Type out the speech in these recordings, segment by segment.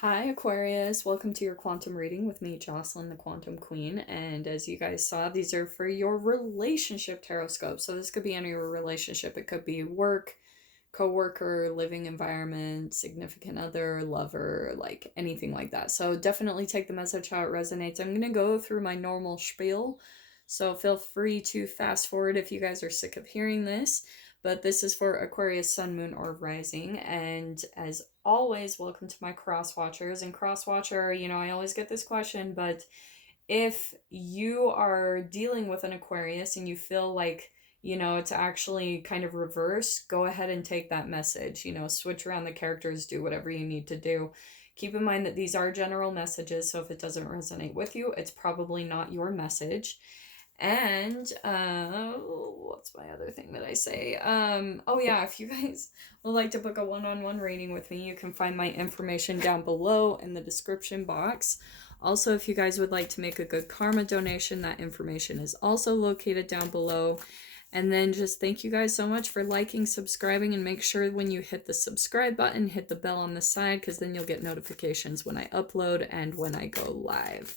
Hi, Aquarius. Welcome to your quantum reading with me, Jocelyn, the Quantum Queen. And as you guys saw, these are for your relationship Tarotscope. So this could be any relationship. It could be work, co-worker, living environment, significant other, lover, like anything like that. So definitely take the message how it resonates. I'm going to go through my normal spiel. So feel free to fast forward if you guys are sick of hearing this. But this is for Aquarius, Sun, Moon, or Rising. And as always, welcome to my cross watchers. And cross watcher, I always get this question, but if you are dealing with an Aquarius and you feel like, it's actually kind of reversed, go ahead and take that message, switch around the characters, do whatever you need to do. Keep in mind that these are general messages, so if it doesn't resonate with you, it's probably not your message. And what's my other thing that I say? Oh yeah, if you guys would like to book a one-on-one reading with me, you can find my information down below in the description box. Also, if you guys would like to make a good karma donation, that information is also located down below. And then just thank you guys so much for liking, subscribing, and make sure when you hit the subscribe button, hit the bell on the side, because then you'll get notifications when I upload and when I go live.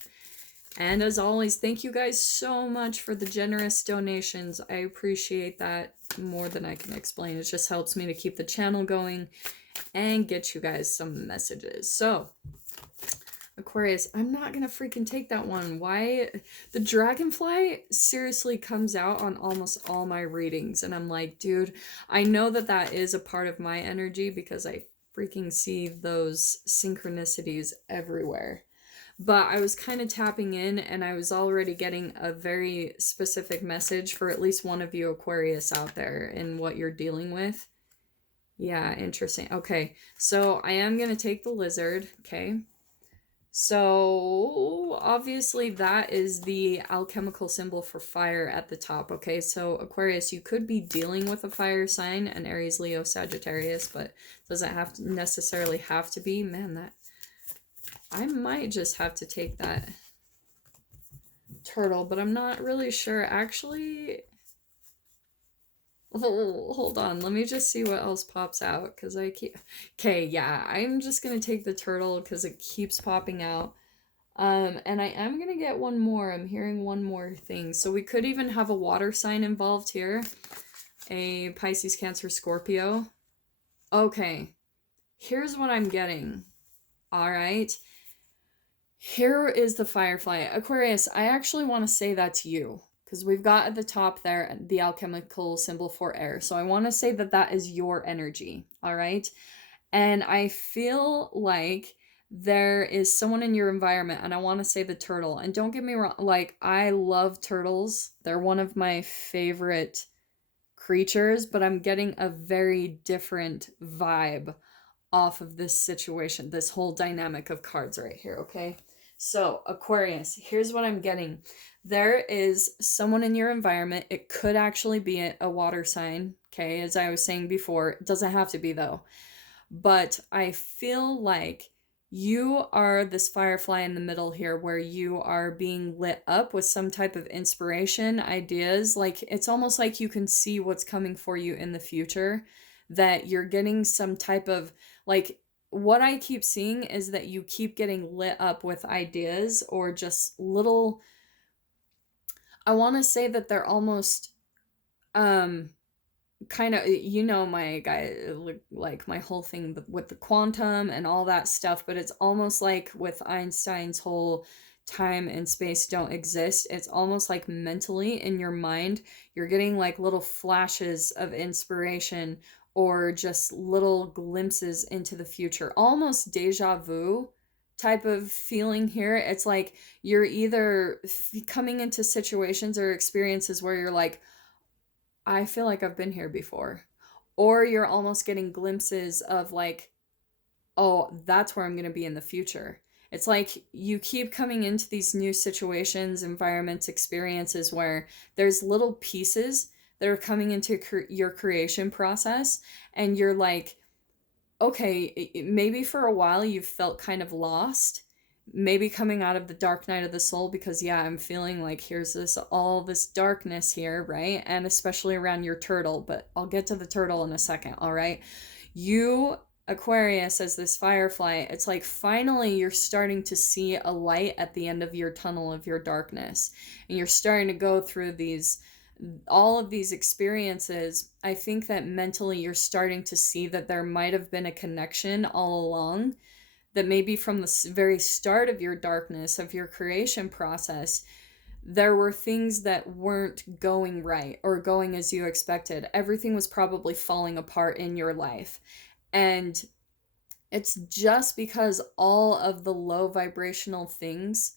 And as always, thank you guys so much for the generous donations. I appreciate that more than I can explain. It just helps me to keep the channel going and get you guys some messages. So, Aquarius, I'm not gonna freaking take that one. Why? The dragonfly seriously comes out on almost all my readings. And I'm like, dude, I know that that is a part of my energy because I freaking see those synchronicities everywhere. But I was kind of tapping in and I was already getting a very specific message for at least one of you Aquarius out there in what you're dealing with. Yeah, interesting. Okay, so I am going to take the lizard, okay? So obviously that is the alchemical symbol for fire at the top, okay? So Aquarius, you could be dealing with a fire sign, an Aries, Leo, Sagittarius, but doesn't have to necessarily have to be. Man, that I might just have to take that turtle, but I'm not really sure. Actually, hold on. Let me just see what else pops out, because I keep... Okay, yeah, I'm just going to take the turtle because it keeps popping out. And I am going to get one more. I'm hearing one more thing. So we could even have a water sign involved here. A Pisces, Cancer, Scorpio. Okay, here's what I'm getting. All right. Here is the firefly. Aquarius, I actually want to say that to you because we've got at the top there the alchemical symbol for air. So I want to say that that is your energy, all right? And I feel like there is someone in your environment, and I want to say the turtle. And don't get me wrong, like, I love turtles. They're one of my favorite creatures, but I'm getting a very different vibe off of this situation, this whole dynamic of cards right here, okay? So, Aquarius, here's what I'm getting. There is someone in your environment. It could actually be a water sign, okay? As I was saying before, it doesn't have to be though. But I feel like you are this firefly in the middle here where you are being lit up with some type of inspiration, ideas. Like, it's almost like you can see what's coming for you in the future, that you're getting some type of, like, what I keep seeing is that you keep getting lit up with ideas or just little, I want to say that they're almost kind of, my guy, like my whole thing with the quantum and all that stuff, but it's almost like with Einstein's whole time and space don't exist. It's almost like mentally in your mind you're getting like little flashes of inspiration or just little glimpses into the future, almost deja vu type of feeling here. It's like you're either coming into situations or experiences where you're like, I feel like I've been here before. Or you're almost getting glimpses of like, oh, that's where I'm going to be in the future. It's like you keep coming into these new situations, environments, experiences where there's little pieces that are coming into your creation process. And you're like, okay, maybe for a while you've felt kind of lost, maybe coming out of the dark night of the soul, because yeah, I'm feeling like here's all this darkness here, right? And especially around your turtle, but I'll get to the turtle in a second. All right, you Aquarius, as this firefly, it's like finally you're starting to see a light at the end of your tunnel of your darkness. And you're starting to go through all of these experiences. I think that mentally you're starting to see that there might have been a connection all along, that maybe from the very start of your darkness, of your creation process, there were things that weren't going right or going as you expected. Everything was probably falling apart in your life. And it's just because all of the low vibrational things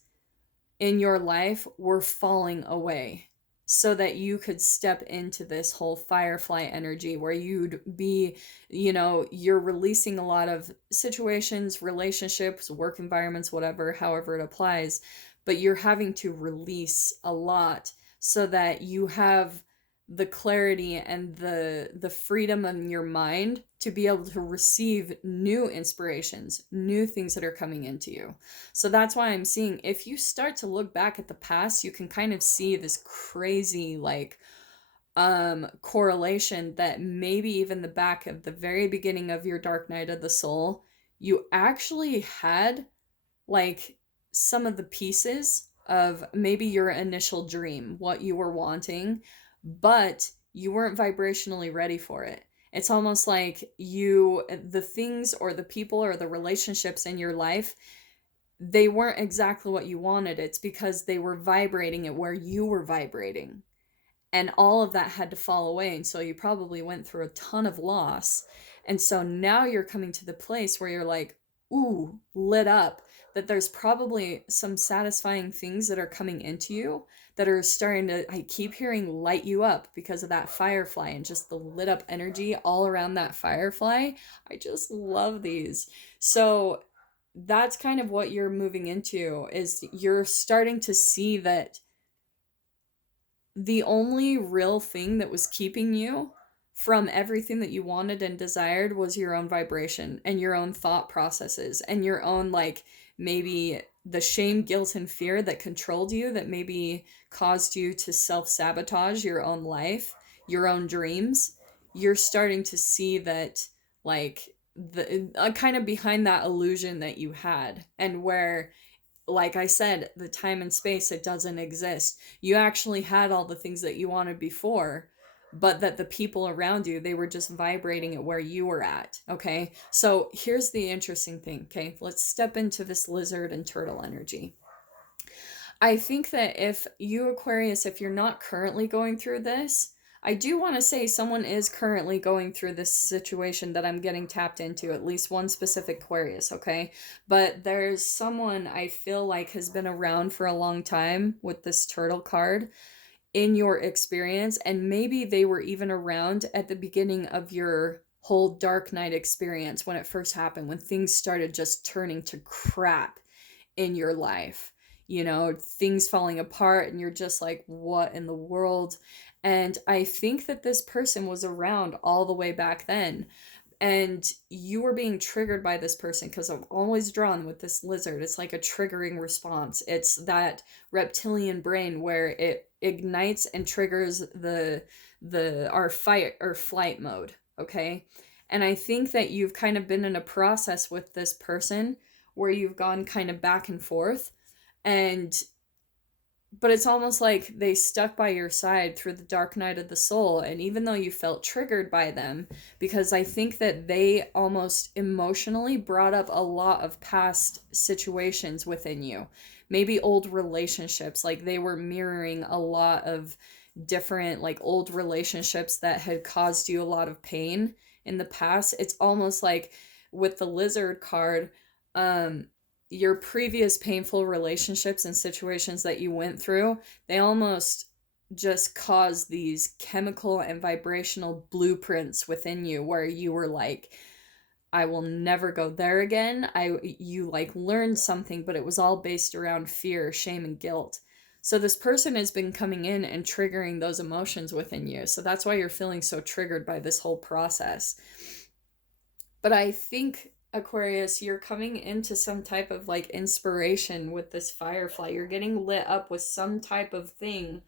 in your life were falling away so that you could step into this whole firefly energy where you'd be, you're releasing a lot of situations, relationships, work environments, whatever, however it applies, but you're having to release a lot so that you have the clarity and the freedom in your mind to be able to receive new inspirations, new things that are coming into you. So that's why I'm seeing, if you start to look back at the past, you can kind of see this crazy correlation that maybe even the back of the very beginning of your dark night of the soul, you actually had like some of the pieces of maybe your initial dream, what you were wanting, but you weren't vibrationally ready for it. It's almost like the things or the people or the relationships in your life, they weren't exactly what you wanted. It's because they were vibrating at where you were vibrating. And all of that had to fall away. And so you probably went through a ton of loss. And so now you're coming to the place where you're like, ooh, lit up, that there's probably some satisfying things that are coming into you that are starting to, I keep hearing, light you up because of that firefly and just the lit up energy all around that firefly. I just love these. So that's kind of what you're moving into, is you're starting to see that the only real thing that was keeping you from everything that you wanted and desired was your own vibration and your own thought processes and your own, like, maybe the shame, guilt, and fear that controlled you, that maybe caused you to self-sabotage your own life, your own dreams. You're starting to see that, like, the kind of behind that illusion that you had, and where, like I said, the time and space, it doesn't exist. You actually had all the things that you wanted before, but that the people around you, they were just vibrating at where you were at. Okay. So here's the interesting thing. Okay. Let's step into this lizard and turtle energy. I think that if you, Aquarius, if you're not currently going through this, I do want to say someone is currently going through this situation that I'm getting tapped into, at least one specific Aquarius, okay? But there's someone I feel like has been around for a long time with this turtle card in your experience, and maybe they were even around at the beginning of your whole dark night experience when it first happened, when things started just turning to crap in your life, things falling apart, and you're just like, what in the world? And I think that this person was around all the way back then, and you were being triggered by this person, because I'm always drawn with this lizard. It's like a triggering response. It's that reptilian brain where it ignites and triggers our fight or flight mode, okay? And I think that you've kind of been in a process with this person where you've gone kind of back and forth, and but it's almost like they stuck by your side through the dark night of the soul. And even though you felt triggered by them, because I think that they almost emotionally brought up a lot of past situations within you, maybe old relationships, like they were mirroring a lot of different, like, old relationships that had caused you a lot of pain in the past. It's almost like with the lizard card, your previous painful relationships and situations that you went through, they almost just caused these chemical and vibrational blueprints within you where you were like, I will never go there again. You like learned something, but it was all based around fear, shame, and guilt. So this person has been coming in and triggering those emotions within you. So that's why you're feeling so triggered by this whole process. But I think, Aquarius, you're coming into some type of like inspiration with this firefly. You're getting lit up with some type of thing.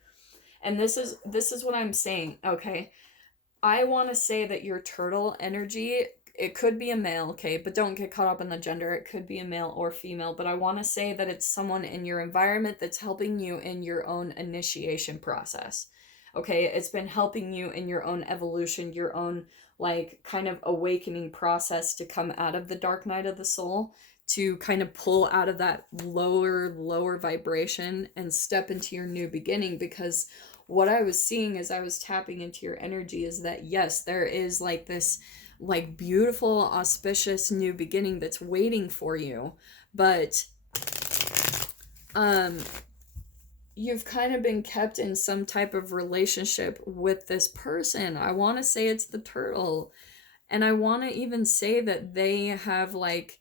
And this is what I'm saying, okay? I want to say that your turtle energy it could be a male, okay, but don't get caught up in the gender. It could be a male or female, but I want to say that it's someone in your environment that's helping you in your own initiation process. Okay, it's been helping you in your own evolution, your own like kind of awakening process to come out of the dark night of the soul, to kind of pull out of that lower vibration and step into your new beginning. Because what I was seeing as I was tapping into your energy is that yes, there is like this like beautiful auspicious new beginning that's waiting for you, but you've kind of been kept in some type of relationship with this person. I want to say it's the turtle, and I want to even say that they have like,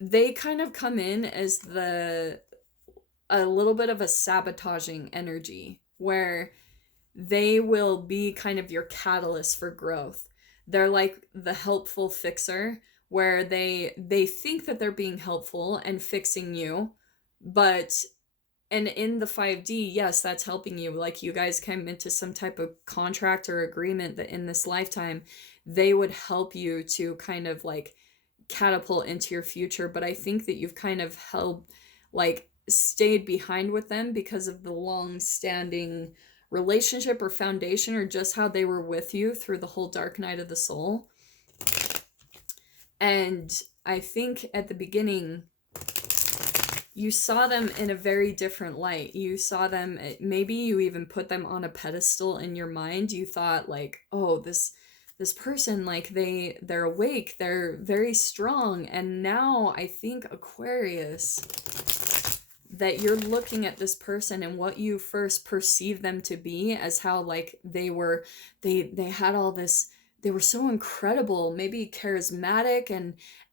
they kind of come in as a little bit of a sabotaging energy where they will be kind of your catalyst for growth. They're like the helpful fixer, where they think that they're being helpful and fixing you, but and in the 5D, yes, that's helping you. Like you guys came into some type of contract or agreement that in this lifetime they would help you to kind of like catapult into your future. But I think that you've kind of held like stayed behind with them because of the long standing relationship or foundation, or just how they were with you through the whole dark night of the soul. And I think at the beginning you saw them in a very different light. You saw them, maybe you even put them on a pedestal in your mind. You thought like, oh, this person, like they're awake, they're very strong. And now I think, Aquarius, that you're looking at this person and what you first perceived them to be as how like they had all this, they were so incredible, maybe charismatic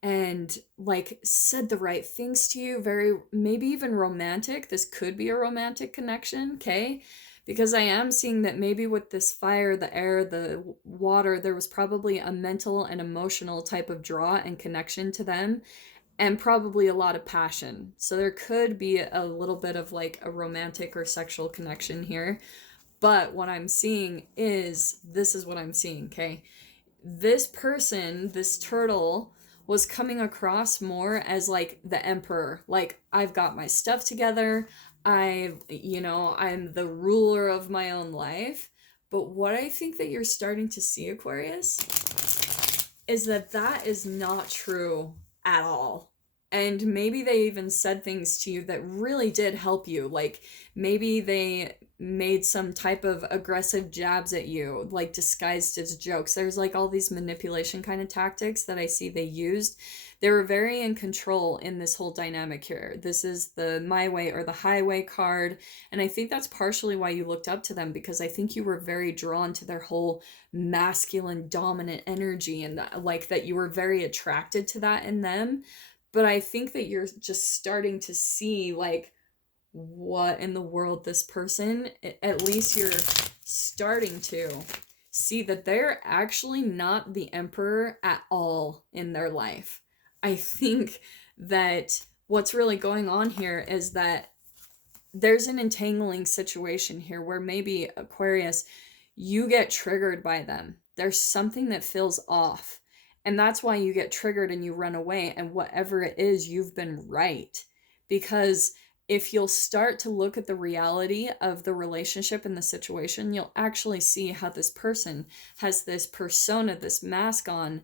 and like said the right things to you, very maybe even romantic. This could be a romantic connection, okay? Because I am seeing that maybe with this fire, the air, the water, there was probably a mental and emotional type of draw and connection to them, and probably a lot of passion. So there could be a little bit of like a romantic or sexual connection here. But what I'm seeing is, this is what I'm seeing, okay? This person, this turtle, was coming across more as like the emperor. Like, I've got my stuff together. I'm the ruler of my own life. But what I think that you're starting to see, Aquarius, is that that is not true at all. And maybe they even said things to you that really did help you. Like maybe they made some type of aggressive jabs at you, like disguised as jokes. There's like all these manipulation kind of tactics that I see they used. They were very in control in this whole dynamic here. This is the my way or the highway card. And I think that's partially why you looked up to them, because I think you were very drawn to their whole masculine dominant energy, and like that you were very attracted to that in them. But I think that you're just starting to see like what in the world this person, at least you're starting to see that they're actually not the emperor at all in their life. I think that what's really going on here is that there's an entangling situation here where maybe, Aquarius, you get triggered by them. There's something that feels off. And that's why you get triggered and you run away. And whatever it is, you've been right. Because if you'll start to look at the reality of the relationship and the situation, you'll actually see how this person has this persona, this mask on,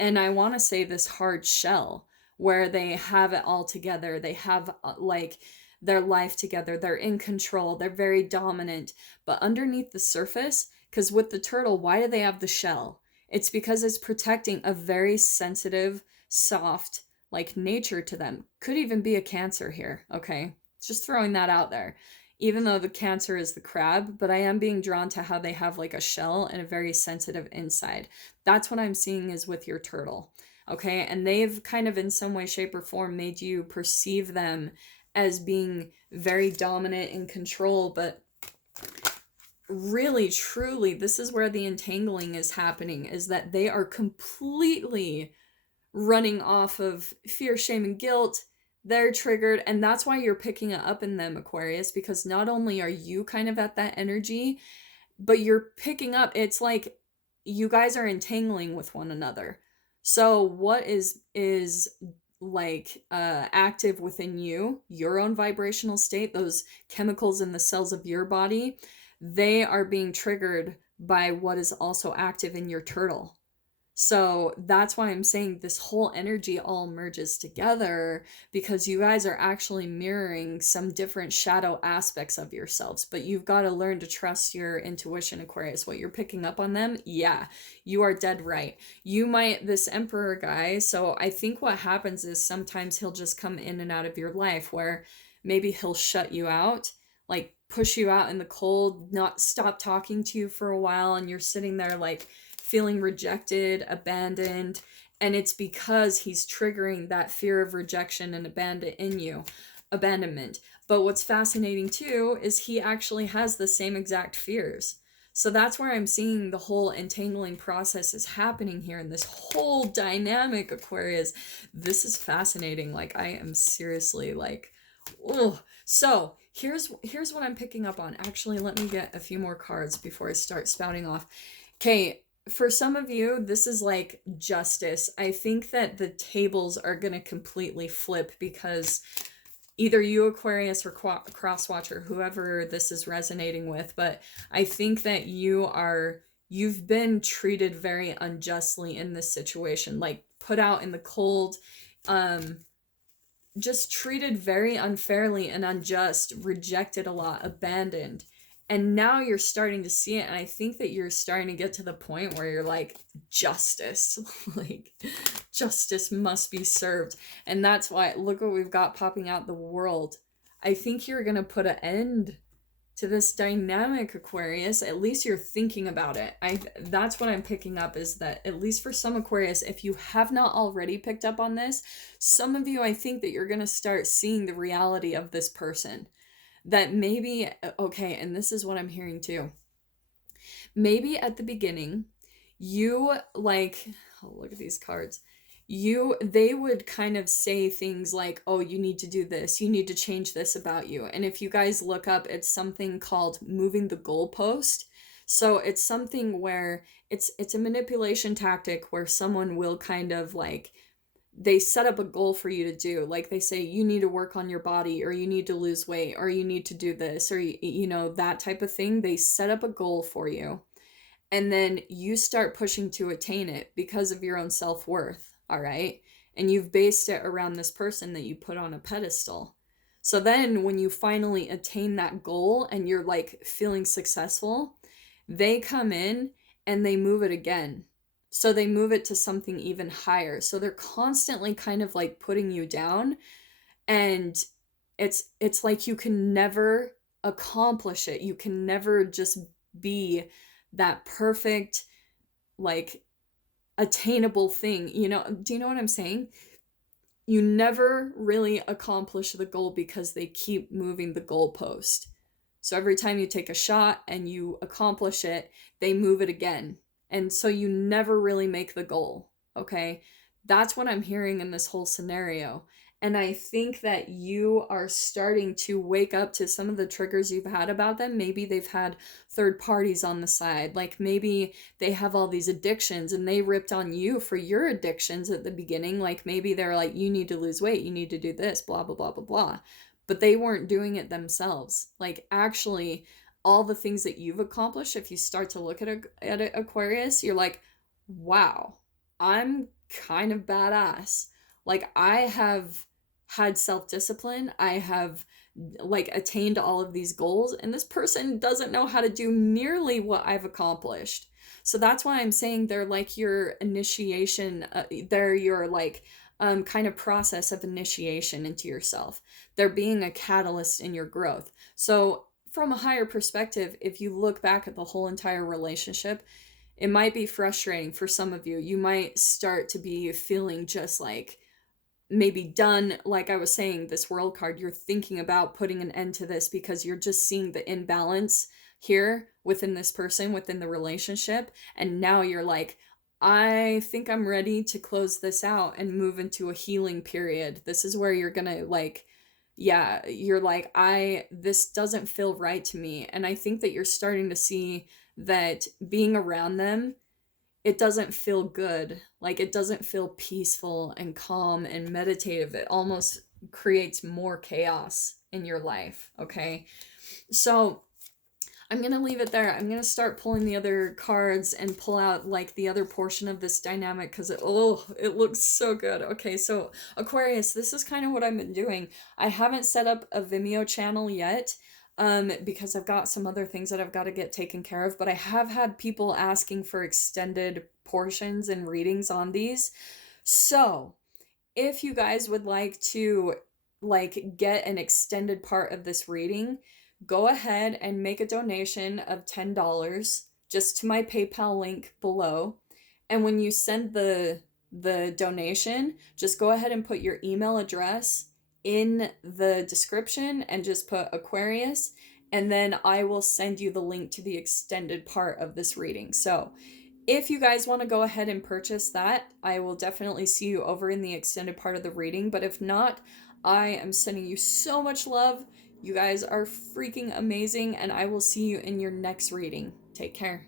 and I want to say this hard shell, where they have it all together. They have like their life together. They're in control. They're very dominant. But underneath the surface, because with the turtle, why do they have the shell? It's because it's protecting a very sensitive, soft, like nature to them. Could even be a Cancer here, okay? Just throwing that out there. Even though the Cancer is the crab, but I am being drawn to how they have like a shell and a very sensitive inside. That's what I'm seeing is with your turtle, okay? And they've kind of in some way, shape, or form made you perceive them as being very dominant in control, but really, truly, this is where the entangling is happening, is that they are completely running off of fear, shame, and guilt. They're triggered, and that's why you're picking it up in them, Aquarius, because not only are you kind of at that energy, but you're picking up, it's like you guys are entangling with one another. So what is like active within you, your own vibrational state, those chemicals in the cells of your body, they are being triggered by what is also active in your turtle. So that's why I'm saying this whole energy all merges together, because you guys are actually mirroring some different shadow aspects of yourselves. But you've got to learn to trust your intuition, Aquarius. What you're picking up on them, yeah, you are dead right. You might, this Emperor guy, so I think what happens is sometimes he'll just come in and out of your life where maybe he'll shut you out, like push you out in the cold, not stop talking to you for a while, and you're sitting there like feeling rejected, abandoned, and it's because he's triggering that fear of rejection and abandonment. But what's fascinating too is he actually has the same exact fears. So that's where I'm seeing the whole entangling process is happening here in this whole dynamic, Aquarius. This is fascinating. Like, I am seriously like, oh. So here's what I'm picking up on. Actually, let me get a few more cards before I start spouting off. Okay, for some of you, this is like justice. I think that the tables are going to completely flip, because either you, Aquarius, or Crosswatcher, whoever this is resonating with, but I think that you've been treated very unjustly in this situation, like put out in the cold, just treated very unfairly and unjust, rejected a lot, abandoned. And now you're starting to see it, and I think that you're starting to get to the point where you're like, justice. Like, justice must be served. And that's why, look what we've got popping out the world. I think you're going to put an end to this dynamic, Aquarius. At least you're thinking about it. That's what I'm picking up, is that at least for some Aquarius, if you have not already picked up on this, some of you, I think that you're going to start seeing the reality of this person. That maybe, okay, and this is what I'm hearing too. Maybe at the beginning, you like, oh, look at these cards. They would kind of say things like, oh, you need to do this, you need to change this about you. And if you guys look up, it's something called moving the goalpost. So it's something where it's a manipulation tactic where someone will kind of like, they set up a goal for you to do. Like they say, you need to work on your body, or you need to lose weight, or you need to do this, or, you know, that type of thing. They set up a goal for you, and then you start pushing to attain it because of your own self-worth. All right. And you've based it around this person that you put on a pedestal. So then when you finally attain that goal and you're like feeling successful, they come in and they move it again. So they move it to something even higher. So they're constantly kind of like putting you down, and it's like you can never accomplish it. You can never just be that perfect, like, attainable thing. You know, do you know what I'm saying? You never really accomplish the goal because they keep moving the goalpost. So every time you take a shot and you accomplish it, they move it again. And so you never really make the goal, okay? That's what I'm hearing in this whole scenario. And I think that you are starting to wake up to some of the triggers you've had about them. Maybe they've had third parties on the side. Like maybe they have all these addictions and they ripped on you for your addictions at the beginning. Like maybe they're like, you need to lose weight, you need to do this, blah, blah, blah, blah, blah. But they weren't doing it themselves. Like actually, all the things that you've accomplished, if you start to look at it, Aquarius, you're like, wow, I'm kind of badass. Like I have had self-discipline, I have like attained all of these goals, and this person doesn't know how to do nearly what I've accomplished. So that's why I'm saying they're like your initiation, they're your like kind of process of initiation into yourself. They're being a catalyst in your growth. So from a higher perspective, if you look back at the whole entire relationship, it might be frustrating for some of you. You might start to be feeling just like maybe done. Like I was saying, this world card, you're thinking about putting an end to this because you're just seeing the imbalance here within this person, within the relationship. And now you're like, I think I'm ready to close this out and move into a healing period. This is where you're gonna like, yeah, you're like, this doesn't feel right to me. And I think that you're starting to see that being around them it doesn't feel good. Like, it doesn't feel peaceful and calm and meditative. It almost creates more chaos in your life, okay? So I'm going to leave it there. I'm going to start pulling the other cards and pull out like the other portion of this dynamic because it looks so good. Okay, so Aquarius, this is kind of what I've been doing. I haven't set up a Vimeo channel yet because I've got some other things that I've got to get taken care of, but I have had people asking for extended portions and readings on these. So if you guys would like to like get an extended part of this reading, go ahead and make a donation of $10 just to my PayPal link below. And when you send the donation, just go ahead and put your email address in the description and just put Aquarius, and then I will send you the link to the extended part of this reading. So if you guys want to go ahead and purchase that, I will definitely see you over in the extended part of the reading. But if not, I am sending you so much love. You guys are freaking amazing, and I will see you in your next reading. Take care.